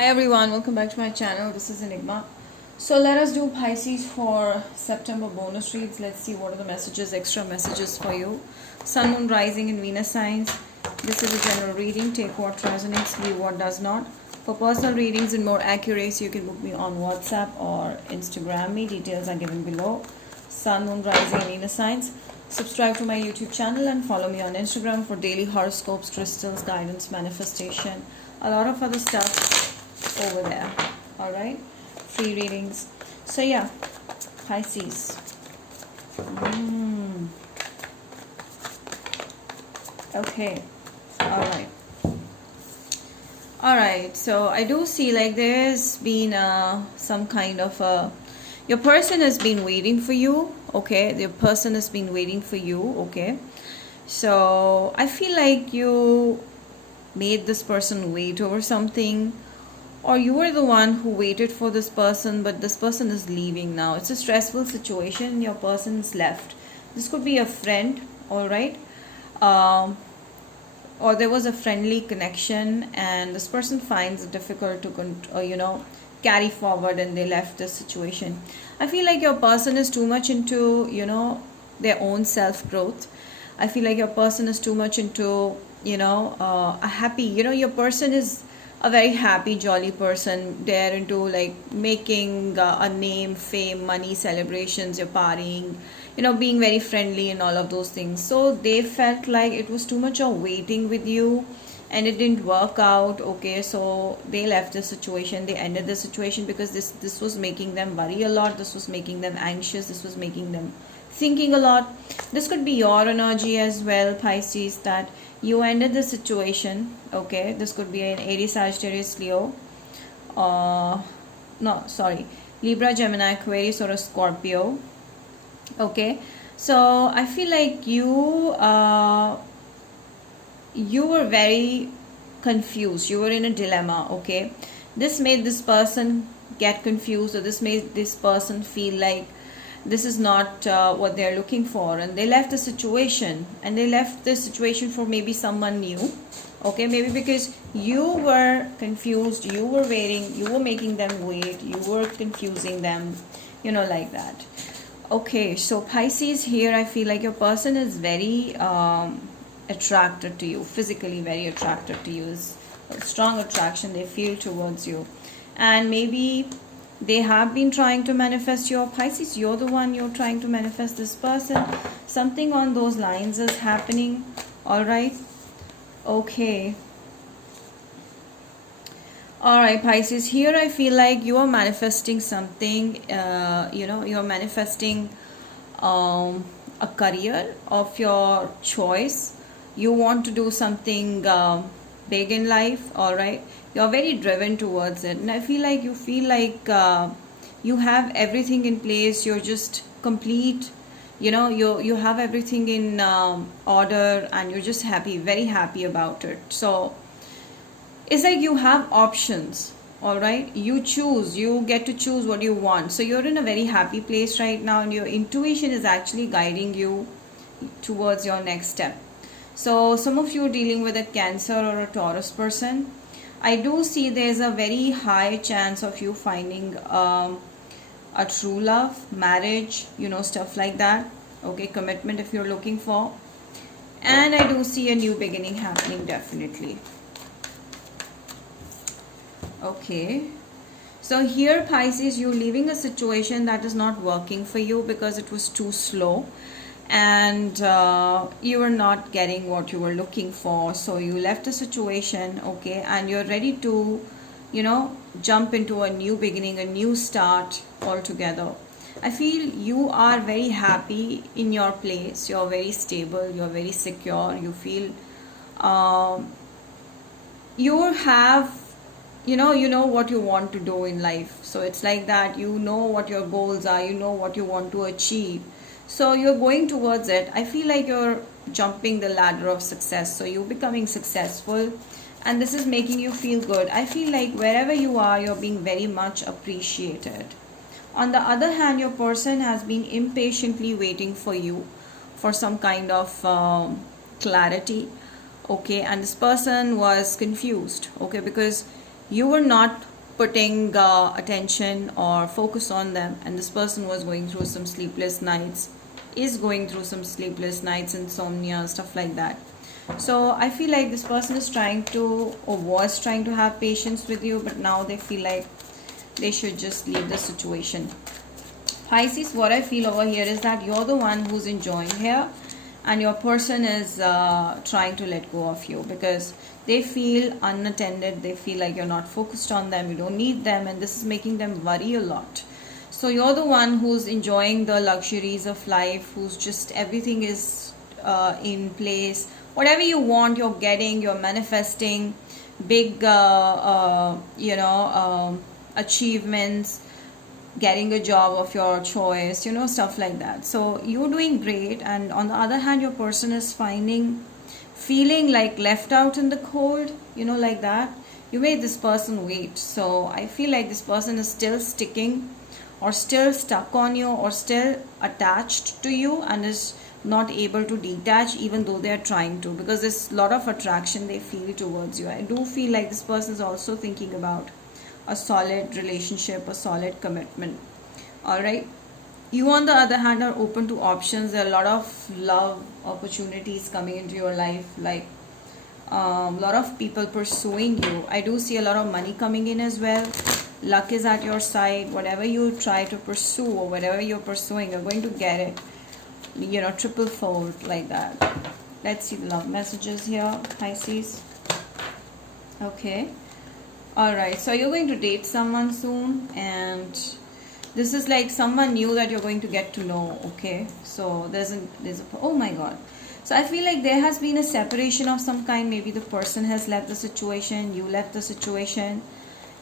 Hi everyone, welcome back to my channel. This is Enigma. So let us do Pisces for September bonus reads. Let's see what are the messages, extra messages for you. Sun, Moon, Rising and Venus signs. This is a general reading. Take what resonates, leave what does not. For personal readings and more accuracy, you can book me on WhatsApp or Instagram me. Details are given below. Sun, Moon, Rising and Venus signs. Subscribe to my YouTube channel and follow me on Instagram for daily horoscopes, crystals, guidance, manifestation, a lot of other stuff over there. All right, free readings. So yeah, Pisces. Okay, all right. So I do see like there's been some kind of your person has been waiting for you. Okay, the person has been waiting for you. Okay, so I feel like you made this person wait over something, or you were the one who waited for this person, but this person is leaving now. It's a stressful situation. Your person's left. This could be a friend, all right, or there was a friendly connection and this person finds it difficult to carry forward, and they left this situation. I feel like your person is too much into their own self growth. I feel like your person is too much into a happy, your person is a very happy, jolly person. They're into like making a name, fame, money, celebrations, you're partying, being very friendly and all of those things. So they felt like it was too much of waiting with you and it didn't work out. Okay, so they left the situation, they ended the situation because this was making them worry a lot, this was making them anxious, this was making them thinking a lot. This could be your energy as well, Pisces, that you ended the situation. Okay, this could be an Aries, Sagittarius, Leo, no sorry, Libra, Gemini, Aquarius, or a Scorpio. Okay, so I feel like you were very confused, you were in a dilemma. Okay, this made this person get confused, or this made this person feel like this is not what they're looking for, and they left the situation, and they left the situation for maybe someone new. Okay, maybe because you were confused, you were waiting, you were making them wait, you were confusing them, like that. Okay, so Pisces, here I feel like your person is very attracted to you, physically very attracted to you, is a strong attraction they feel towards you, and maybe they have been trying to manifest your Pisces. You're the one, you're trying to manifest this person. Something on those lines is happening. All right. Okay. All right, Pisces. Here I feel like you are manifesting something. You're manifesting a career of your choice. You want to do something big in life. All right, you're very driven towards it, and I feel like you have everything in place. You're just complete, you have everything in order, and you're just happy, very happy about it. So it's like you have options. All right, you choose, you get to choose what you want. So you're in a very happy place right now, and your intuition is actually guiding you towards your next step. So some of you are dealing with a Cancer or a Taurus person. I do see there's a very high chance of you finding a true love, marriage, stuff like that. Okay, commitment if you're looking for. And I do see a new beginning happening, definitely. Okay. So here, Pisces, you're leaving a situation that is not working for you because it was too slow, and you were not getting what you were looking for. So you left the situation. Okay, and you're ready to jump into a new beginning, a new start altogether. I feel you are very happy in your place, you're very stable, you're very secure, you feel you have you know what you want to do in life. So it's like that, you know what your goals are, you know what you want to achieve, so you're going towards it. I feel like you're jumping the ladder of success, so you're becoming successful, and this is making you feel good. I feel like wherever you are, you're being very much appreciated. On the other hand, your person has been impatiently waiting for you for some kind of clarity. Okay, and this person was confused. Okay, because you were not putting attention or focus on them, and this person was going through some sleepless nights, is going through some sleepless nights, insomnia, stuff like that. So I feel like this person is trying to, or was trying to have patience with you, but now they feel like they should just leave the situation. Pisces, what I feel over here is that you're the one who's enjoying here, and your person is trying to let go of you because they feel unattended. They feel like you're not focused on them, you don't need them, and this is making them worry a lot. So you're the one who's enjoying the luxuries of life, who's just everything is in place. Whatever you want, you're getting, you're manifesting big achievements, getting a job of your choice, stuff like that. So you're doing great, and on the other hand, your person is feeling like left out in the cold, like that. You made this person wait. So I feel like this person is still sticking or still stuck on you or still attached to you and is not able to detach even though they are trying to, because there's a lot of attraction they feel towards you. I do feel like this person is also thinking about a solid relationship, a solid commitment. All right. You, on the other hand, are open to options. There are a lot of love opportunities coming into your life, like a lot of people pursuing you. I do see a lot of money coming in as well. Luck is at your side. Whatever you try to pursue or whatever you're pursuing, you're going to get it, triple fold, like that. Let's see the love messages here, Pisces. Okay. All right, so you're going to date someone soon, and this is like someone new that you're going to get to know. Okay, so there's a oh my god. So I feel like there has been a separation of some kind. Maybe the person has left the situation, you left the situation,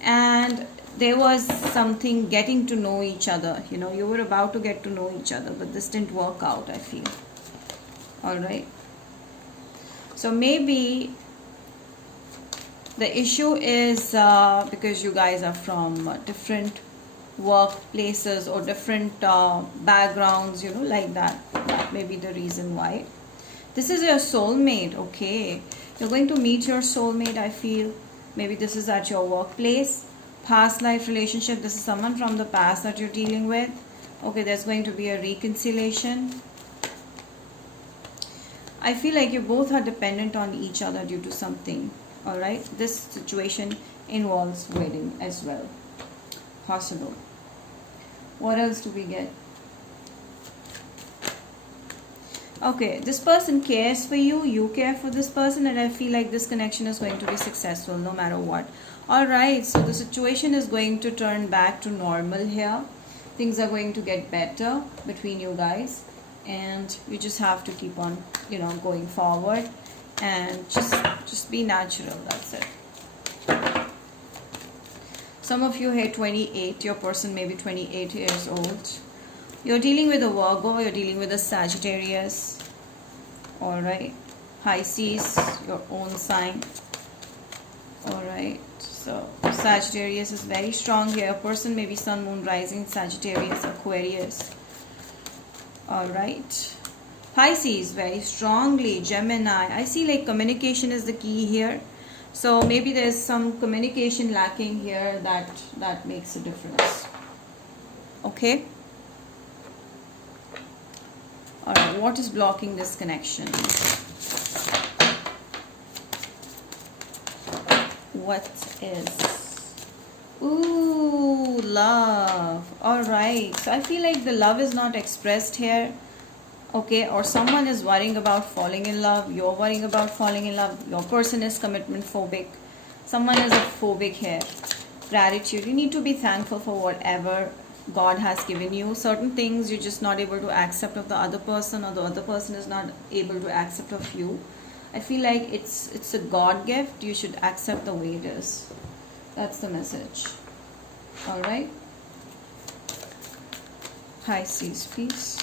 and there was something getting to know each other. You were about to get to know each other, but this didn't work out, I feel. All right, so maybe the issue is because you guys are from different workplaces or different backgrounds, like that. That may be the reason why. This is your soulmate. Okay, you're going to meet your soulmate, I feel. Maybe this is at your workplace. Past life relationship. This is someone from the past that you're dealing with. Okay, there's going to be a reconciliation. I feel like you both are dependent on each other due to something. All right, this situation involves wedding as well, possible. What else do we get? Okay, this person cares for you, you care for this person, and I feel like this connection is going to be successful no matter what. All right, so the situation is going to turn back to normal here. Things are going to get better between you guys, and you just have to keep on, going forward. And just be natural, that's it. Some of you here 28, your person may be 28 years old. You're dealing with a Virgo, you're dealing with a Sagittarius. Alright. Pisces, your own sign. Alright. So Sagittarius is very strong here. A person may be Sun, Moon, Rising, Sagittarius, Aquarius. Alright. Pisces, very strongly. Gemini. I see like communication is the key here. So maybe there's some communication lacking here that makes a difference. Okay. Alright, what is blocking this connection? What is? Ooh, love. Alright, so I feel like the love is not expressed here. Okay, or someone is worrying about falling in love. You're worrying about falling in love. Your person is commitment phobic. Someone is a phobic here. Gratitude. You need to be thankful for whatever God has given you. Certain things you're just not able to accept of the other person, or the other person is not able to accept of you. I feel like it's a God gift. You should accept the way it is. That's the message. Alright. Pisces, please.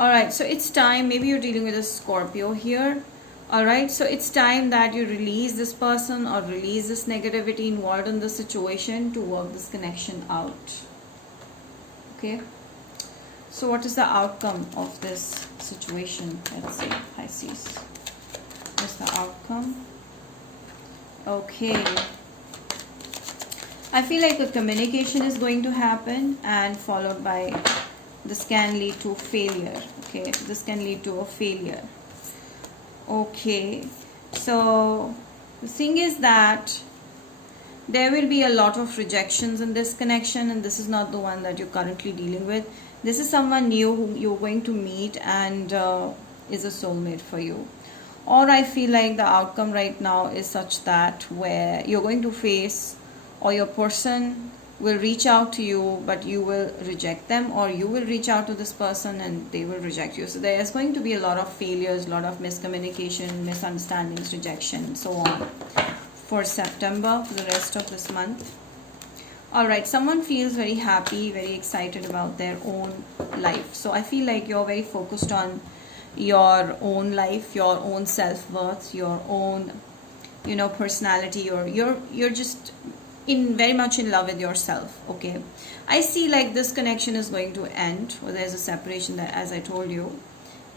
Alright, so it's time. Maybe you're dealing with a Scorpio here. Alright, so it's time that you release this person or release this negativity involved in the situation to work this connection out. Okay. So what is the outcome of this situation? Let's see, Pisces. is the outcome? Okay. I feel like a communication is going to happen, and followed by this can lead to failure. Okay, this can lead to a failure. Okay, so the thing is that there will be a lot of rejections in this connection, and this is not the one that you're currently dealing with. This is someone new who you're going to meet, and is a soulmate for you. Or I feel like the outcome right now is such that where you're going to face, or your person will reach out to you but you will reject them, or you will reach out to this person and they will reject you. So there is going to be a lot of failures, a lot of miscommunication, misunderstandings, rejection, so on for September, for the rest of this month. Alright, someone feels very happy, very excited about their own life. So I feel like you're very focused on your own life, your own self-worth, your own, personality, or you're just very much in love with yourself. Okay, I see like this connection is going to end, or there's a separation, that as I told you,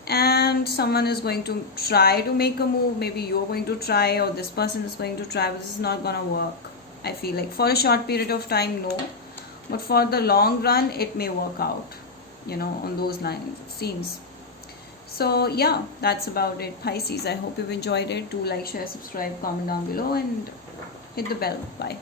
and someone is going to try to make a move. Maybe you're going to try, or this person is going to try, but this is not gonna work. I feel like for a short period of time, no, but for the long run it may work out, on those lines it seems. So yeah, that's about it, Pisces. I hope you've enjoyed it. Do like, share, subscribe, comment down below, and hit the bell. Bye.